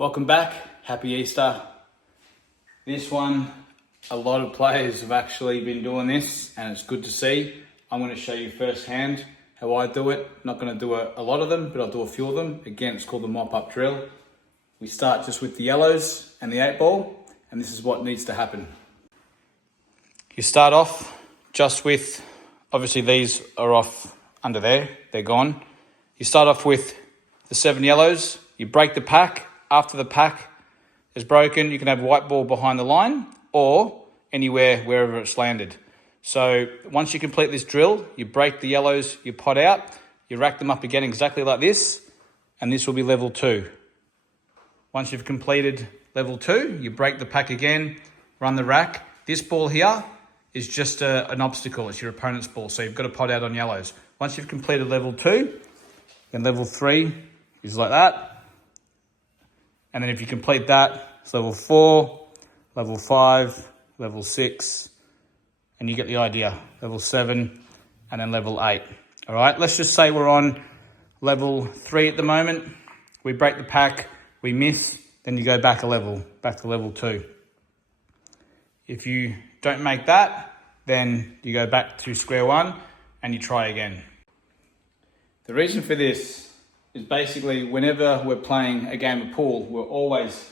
Welcome back, happy Easter. This one, a lot of players have actually been doing this and it's good to see. I'm going to show you firsthand how I do it. I'm not going to do a lot of them, but I'll do a few of them. Again, it's called the mop-up drill. We start just with the yellows and the 8 ball, and this is what needs to happen. You start off just with, obviously these are off under there, they're gone. You start off with the 7 yellows, you break the pack. After the pack is broken, you can have white ball behind the line or anywhere, wherever it's landed. So once you complete this drill, you break the yellows, you pot out, you rack them up again exactly like this, and this will be level 2. Once you've completed level 2, you break the pack again, run the rack. This ball here is just an obstacle, it's your opponent's ball, so you've got to pot out on yellows. Once you've completed level 2, then level 3 is like that. And then if you complete that, it's level 4, level 5, level 6, and you get the idea. Level 7, and then level 8. All right, let's just say we're on level 3 at the moment. We break the pack, we miss, then you go back a level, back to level 2. If you don't make that, then you go back to square one and you try again. The reason for this is basically whenever we're playing a game of pool, we're always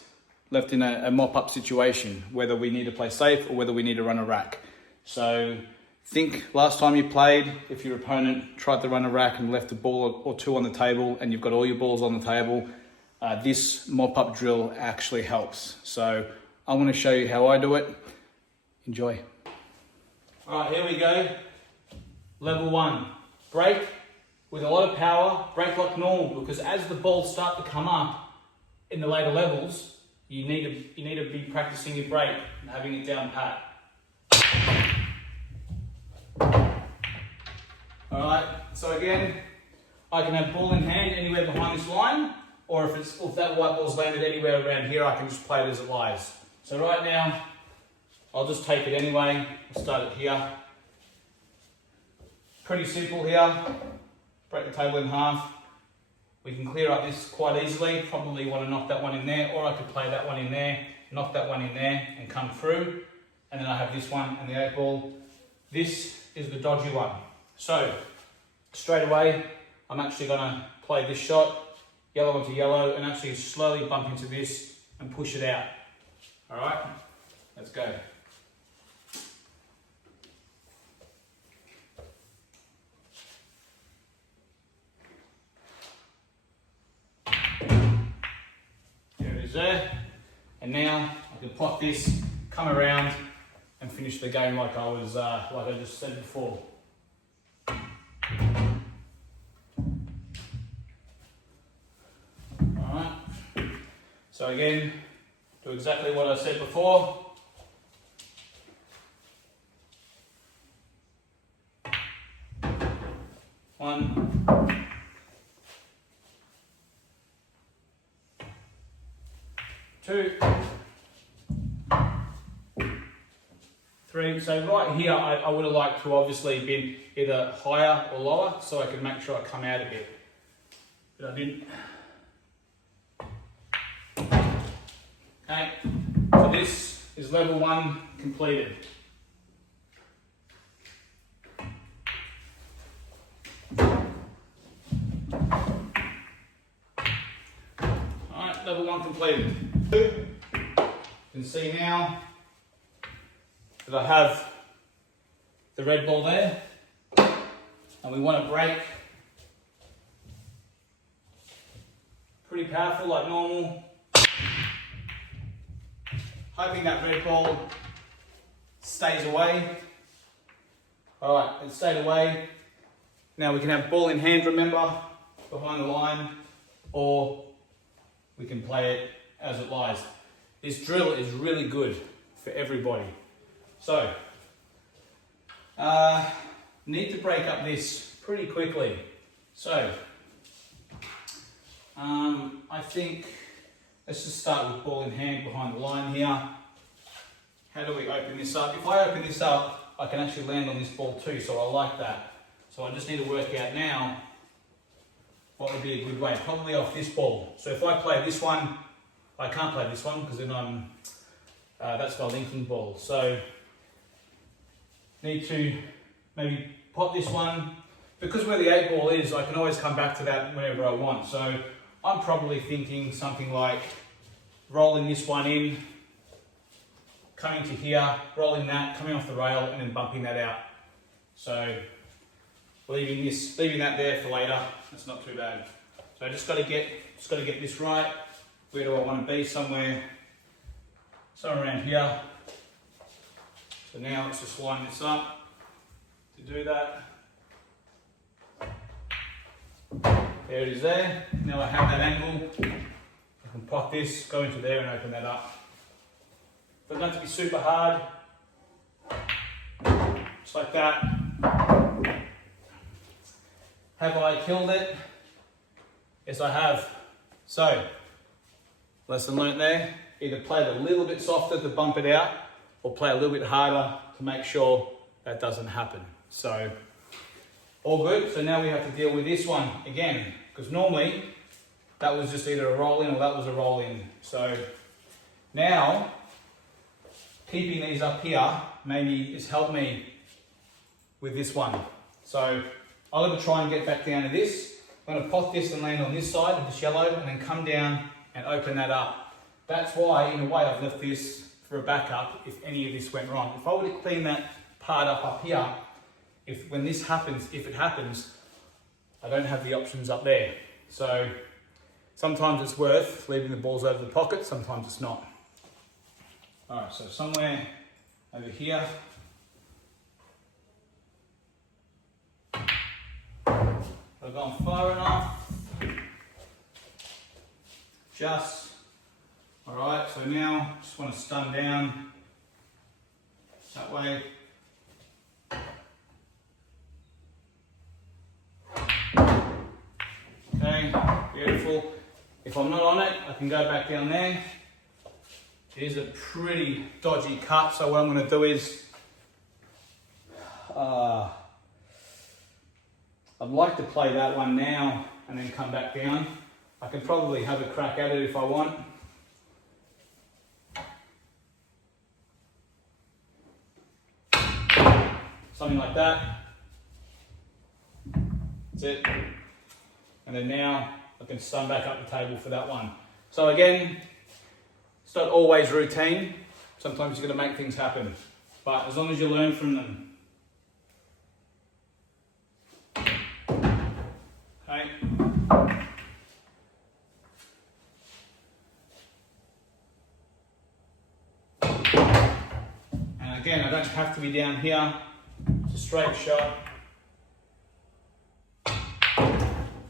left in a mop-up situation, whether we need to play safe or whether we need to run a rack. So think last time you played, if your opponent tried to run a rack and left a ball or two on the table and you've got all your balls on the table, this mop-up drill actually helps. So I'm going to show you how I do it. Enjoy. All right, here we go. Level 1, break. With a lot of power, break like normal, because as the balls start to come up in the later levels, you need to be practicing your break and having it down pat. All right, so again, I can have ball in hand anywhere behind this line, or if that white ball's landed anywhere around here, I can just play it as it lies. So right now, I'll just take it anyway. I'll start it here. Pretty simple here. Break the table in half. We can clear up this quite easily. Probably want to knock that one in there, or I could play that one in there, knock that one in there and come through. And then I have this one and the 8 ball. This is the dodgy one. So straight away, I'm actually going to play this shot, yellow onto yellow, and actually slowly bump into this and push it out. All right, let's go. There, and now I can pot this, come around and finish the game like I just said before. Alright, so again, do exactly what I said before. One. 2, 3. So right here, I would have liked to obviously been either higher or lower, so I can make sure I come out a bit. But I didn't. Okay, so this is level 1 completed. Alright, level 1 completed. You can see now that I have the red ball there, and we want to break pretty powerful like normal, hoping that red ball stays away. Alright, it stayed away. Now we can have ball in hand, remember, behind the line, or we can play it as it lies. This drill is really good for everybody. So, need to break up this pretty quickly. So, I think, let's just start with ball in hand behind the line here. How do we open this up? If I open this up, I can actually land on this ball too, so I like that. So I just need to work out now what would be a good way. Probably off this ball. So if I play this one I can't play this one because then that's my linking ball. So need to maybe pot this one. Because where the 8 ball is, I can always come back to that whenever I want. So I'm probably thinking something like rolling this one in, coming to here, rolling that, coming off the rail, and then bumping that out. So leaving that there for later. That's not too bad. So I just got to get this right. Where do I want to be? Somewhere around here. So now let's just line this up to do that. There it is there. Now I have that angle. I can pot this, go into there and open that up. Doesn't have to be super hard. Just like that. Have I killed it? Yes, I have. So, lesson learnt there. Either play it a little bit softer to bump it out, or play a little bit harder to make sure that doesn't happen. So, all good. So now we have to deal with this one again, because normally that was just either a roll in or that was a roll in. So now keeping these up here maybe has helped me with this one. So I'll ever try and get back down to this. I'm going to pot this and land on this side of this yellow and then come down and open that up. That's why, in a way, I've left this for a backup if any of this went wrong. If I were to clean that part up here, when this happens, if it happens, I don't have the options up there. So sometimes it's worth leaving the balls over the pocket, sometimes it's not. All right, so somewhere over here. I've gone far enough. All right, so now just want to stun down that way. Okay, beautiful. If I'm not on it, I can go back down there. It is a pretty dodgy cut, so what I'm going to do is, I'd like to play that one now and then come back down. I can probably have a crack at it if I want. Something like that. That's it. And then now I can stun back up the table for that one. So again, it's not always routine. Sometimes you're going to make things happen. But as long as you learn from them. Okay. And again, I don't have to be down here. It's a straight shot.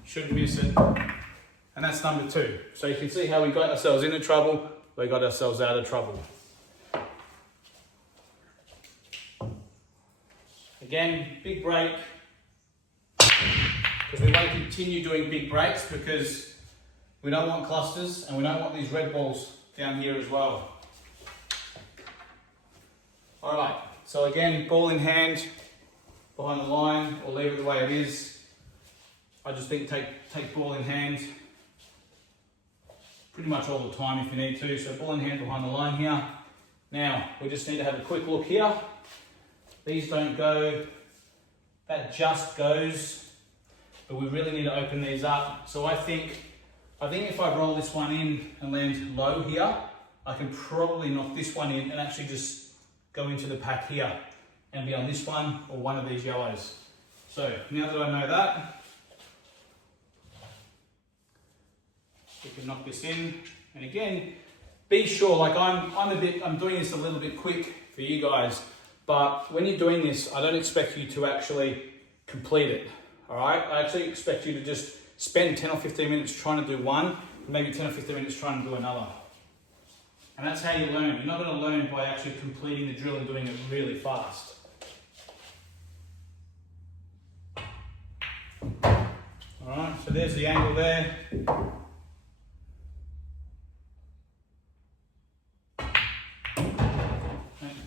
Shouldn't miss it. And that's number 2. So you can see how we got ourselves into trouble, we got ourselves out of trouble. Again, big break. Because we want to continue doing big breaks because we don't want clusters and we don't want these red balls down here as well. All right, so again, ball in hand, behind the line, or leave it the way it is. I just think take ball in hand pretty much all the time if you need to. So ball in hand behind the line here. Now, we just need to have a quick look here. These don't go, that just goes, but we really need to open these up. So I think if I roll this one in and land low here, I can probably knock this one in and actually just go into the pack here and be on this one or one of these yellows. So now that I know that, we can knock this in. And again, be sure, like I'm doing this a little bit quick for you guys, but when you're doing this, I don't expect you to actually complete it. All right, I actually expect you to just spend 10 or 15 minutes trying to do one, maybe 10 or 15 minutes trying to do another. And that's how you learn. You're not going to learn by actually completing the drill and doing it really fast. All right, so there's the angle there.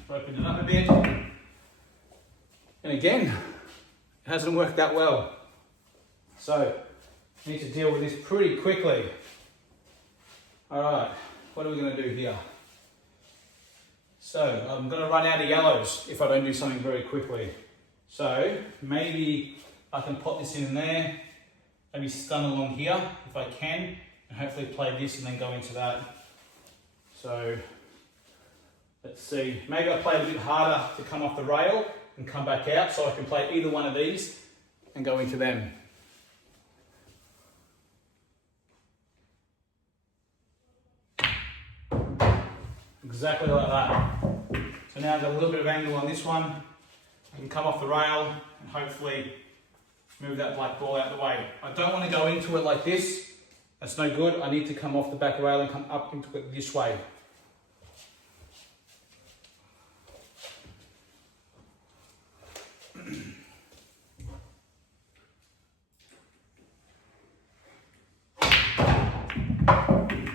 Open it up a bit. And again, it hasn't worked that well. So, I need to deal with this pretty quickly. All right, what are we going to do here? So I'm going to run out of yellows if I don't do something very quickly. So maybe I can pop this in there, maybe stun along here if I can, and hopefully play this and then go into that. So let's see, maybe I play a bit harder to come off the rail and come back out, so I can play either one of these and go into them. Exactly like that. So now I've got a little bit of angle on this one. I can come off the rail and hopefully move that black ball out the way. I don't want to go into it like this. That's no good. I need to come off the back rail and come up into it this way.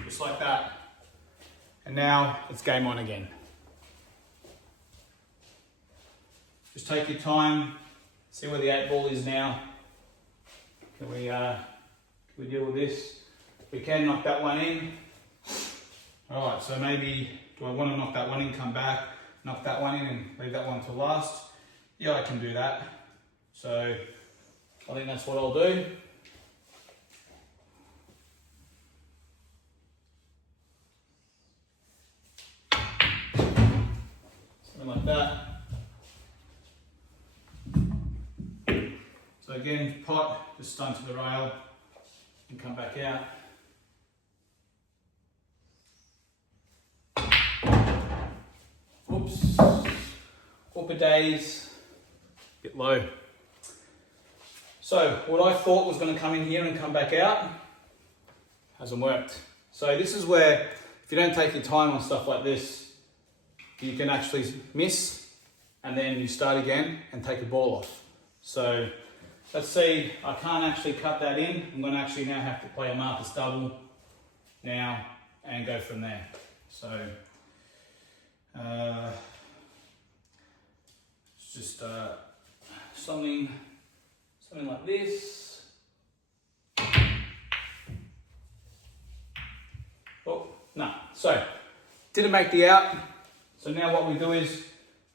Just like that. And now it's game on again. Just take your time, see where the 8 ball is now. Can we deal with this? We can knock that one in. All right, so maybe, do I want to knock that one in, come back, knock that one in and leave that one to last? Yeah, I can do that. So I think that's what I'll do. Something like that. So again, pot, just stun to the rail and come back out. Oops, whoop a days, bit low. So what I thought was going to come in here and come back out, hasn't worked. So this is where, if you don't take your time on stuff like this, you can actually miss and then you start again and take the ball off. So let's see, I can't actually cut that in. I'm going to actually now have to play a Marcus double now and go from there. So it's just something like this. Oh, no. So didn't make the out. So now what we do is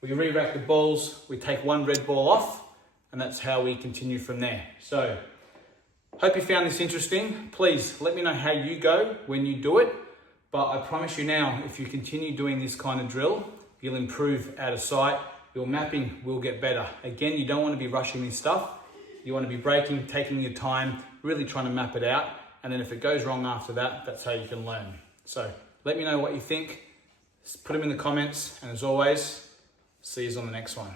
we re-rack the balls, we take one red ball off, and that's how we continue from there. So hope you found this interesting. Please let me know how you go when you do it. But I promise you now, if you continue doing this kind of drill, you'll improve out of sight. Your mapping will get better. Again, you don't want to be rushing this stuff. You want to be breaking, taking your time, really trying to map it out. And then if it goes wrong after that, that's how you can learn. So let me know what you think. Put them in the comments. And as always, see you on the next one.